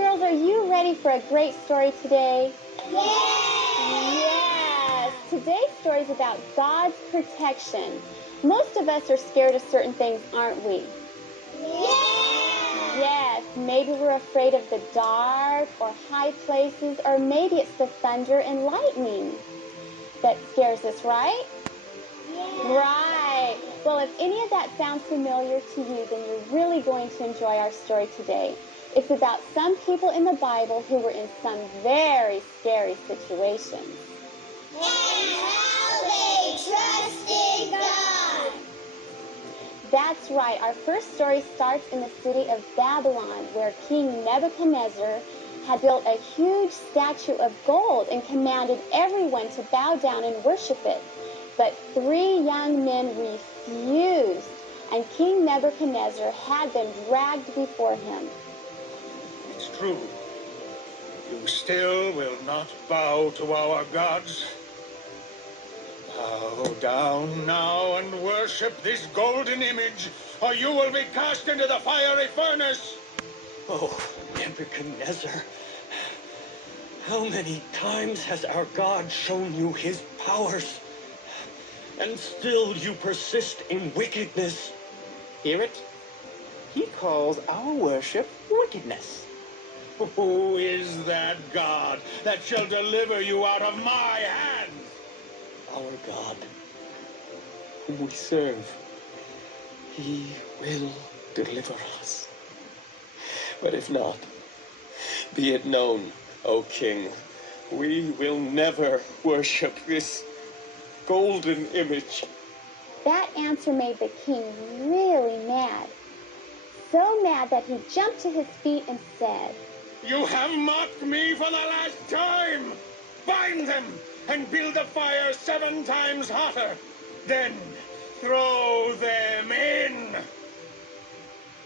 girls, are you ready for a great story today? Yes! Today's story is about God's protection. Most of us are scared of certain things, aren't we? Yes, maybe we're afraid of the dark or high places, or maybe it's the thunder and lightning that scares us, right? Right. Well, if any of that sounds familiar to you, then you're really going to enjoy our story today. It's about some people in the Bible who were in some very scary situations. And how they trusted God. That's right. Our first story starts in the city of Babylon, where King Nebuchadnezzar had built a huge statue of gold and commanded everyone to bow down and worship it. But 3 young men refused, and King Nebuchadnezzar had them dragged before him. It's true. You still will not bow to our gods. Bow down now and worship this golden image, or you will be cast into the fiery furnace. Oh, Nebuchadnezzar, how many times has our God shown you his powers? And still you persist in wickedness. Hear it? He calls our worship wickedness. Who is that God that shall deliver you out of my hands? Our God, whom we serve, he will deliver us. But if not, be it known, O King, we will never worship this golden image. That answer made the king really mad. So mad that he jumped to his feet and said, You have mocked me for the last time. Bind them and build the fire 7 times hotter. Then throw them in.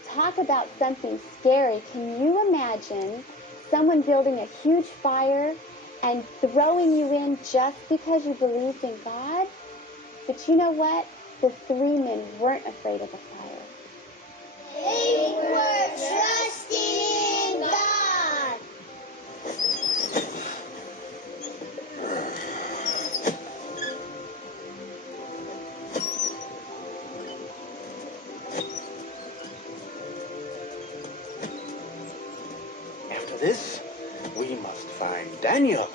Talk about something scary. Can you imagine someone building a huge fire and throwing you in just because you believed in God? But you know what? The 3 men weren't afraid of the fire. They were trusting in God. After this, we must find Daniel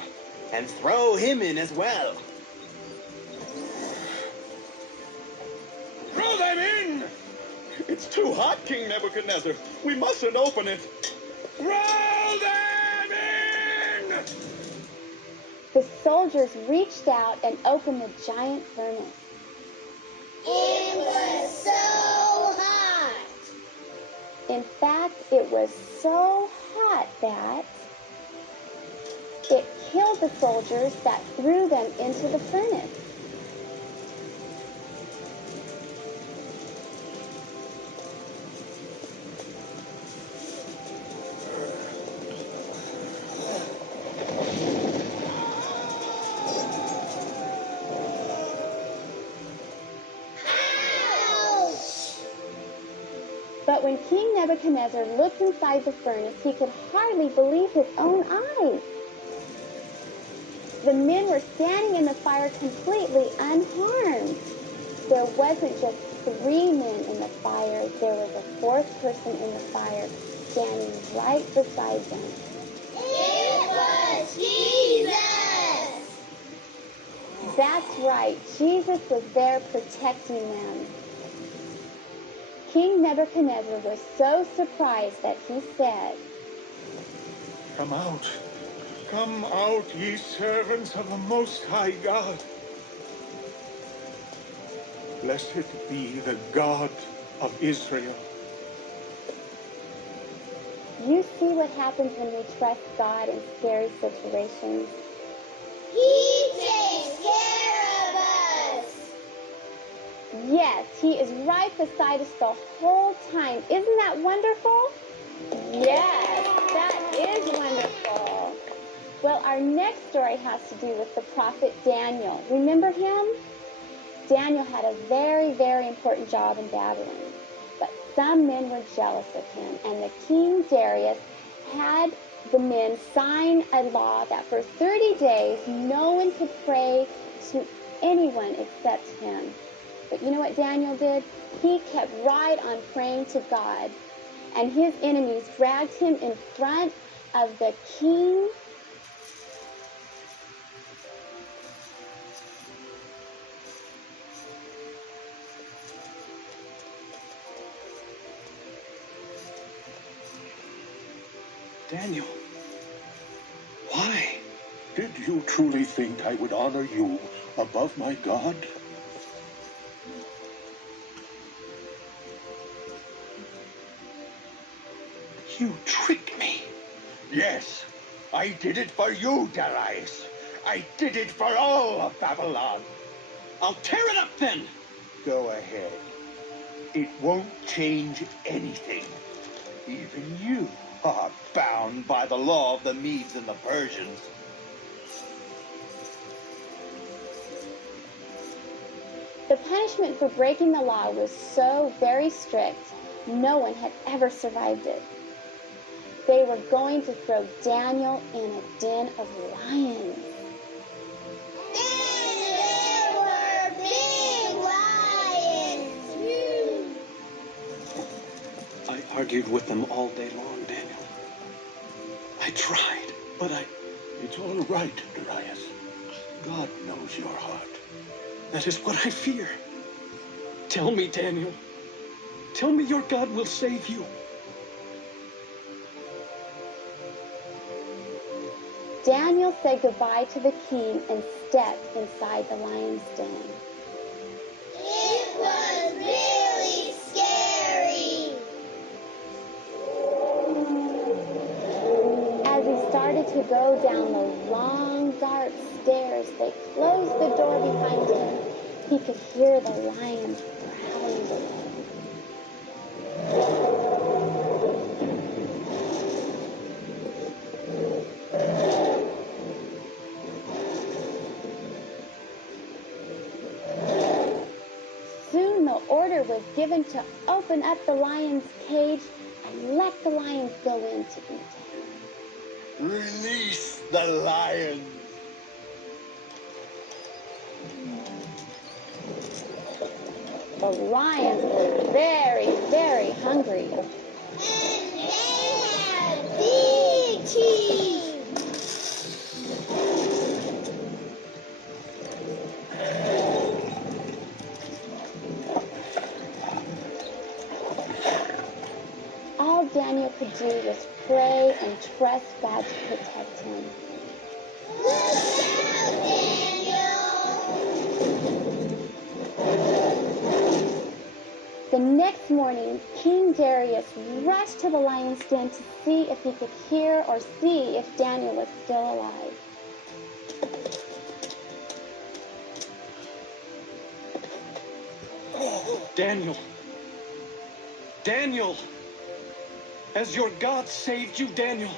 and throw him in as well. Throw them in. It's too hot, King Nebuchadnezzar. We mustn't open it. Throw them in. The soldiers reached out and opened the giant furnace. It was so hot. In fact, it was so hot that it killed the soldiers that threw them into the furnace. But when King Nebuchadnezzar looked inside the furnace, he could hardly believe his own eyes. The men were standing in the fire completely unharmed. There wasn't just 3 men in the fire. There was a 4th person in the fire standing right beside them. It was Jesus. That's right. Jesus was there protecting them. King Nebuchadnezzar was so surprised that he said, Come out, ye servants of the Most High God. Blessed be the God of Israel. You see what happens when we trust God in scary situations? He takes care of us. Yes, he is right beside us the whole time. Isn't that wonderful? Yes, that is wonderful. Well, our next story has to do with the prophet Daniel. Remember him? Daniel had a very, very important job in Babylon. But some men were jealous of him, and the king Darius had the men sign a law that for 30 days no one could pray to anyone except him. But you know what Daniel did? He kept right on praying to God, and his enemies dragged him in front of the king. Daniel, why? Did you truly think I would honor you above my God? You tricked me. Yes, I did it for you, Darius. I did it for all of Babylon. I'll tear it up then. Go ahead. It won't change anything. Even you are bound by the law of the Medes and the Persians. The punishment for breaking the law was so very strict, no one had ever survived it. They were going to throw Daniel in a den of lions. And there were big lions. I argued with them all day long, Daniel. I tried, but It's all right, Darius. God knows your heart. that is what I fear. Tell me, Daniel. Tell me your God will save you. Daniel said goodbye to the king and stepped inside the lion's den. It was really scary. As he started to go down the long, dark stairs, they closed the door behind him. He could hear the lions growling below. Soon the order was given to open up the lion's cage and let the lions go in to eat him. Release the lions. The lions were very, very hungry. And they had big teeth. All Daniel could do was pray and trust God to protect him. Look out, Daniel. The next morning, King Darius rushed to the lion's den to see if he could hear or see if Daniel was still alive. Daniel. Daniel. Has your God saved you, Daniel?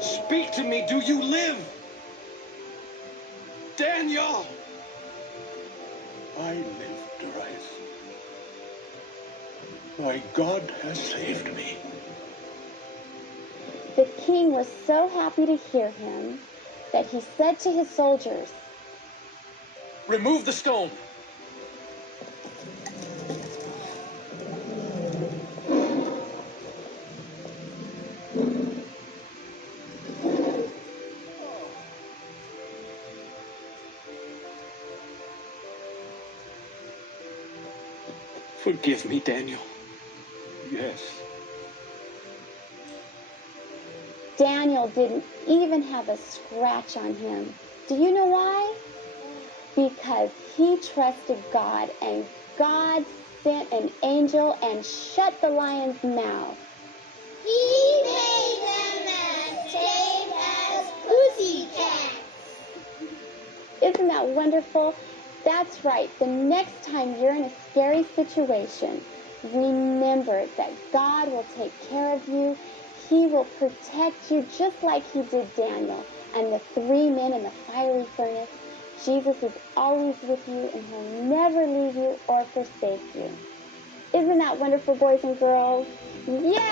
Speak to me. Do you live? Daniel! I live, Darius. My God has saved me. The king was so happy to hear him that he said to his soldiers, Remove the stone. Forgive me, Daniel. Yes. Daniel didn't even have a scratch on him. Do you know why? Because he trusted God, and God sent an angel and shut the lion's mouth. He made them as tame as pussycats. Isn't that wonderful? That's right. The next time you're in a scary situation, remember that God will take care of you. He will protect you just like he did Daniel and the 3 men in the fiery furnace. Jesus is always with you, and he'll never leave you or forsake you. Isn't that wonderful, boys and girls? Yes!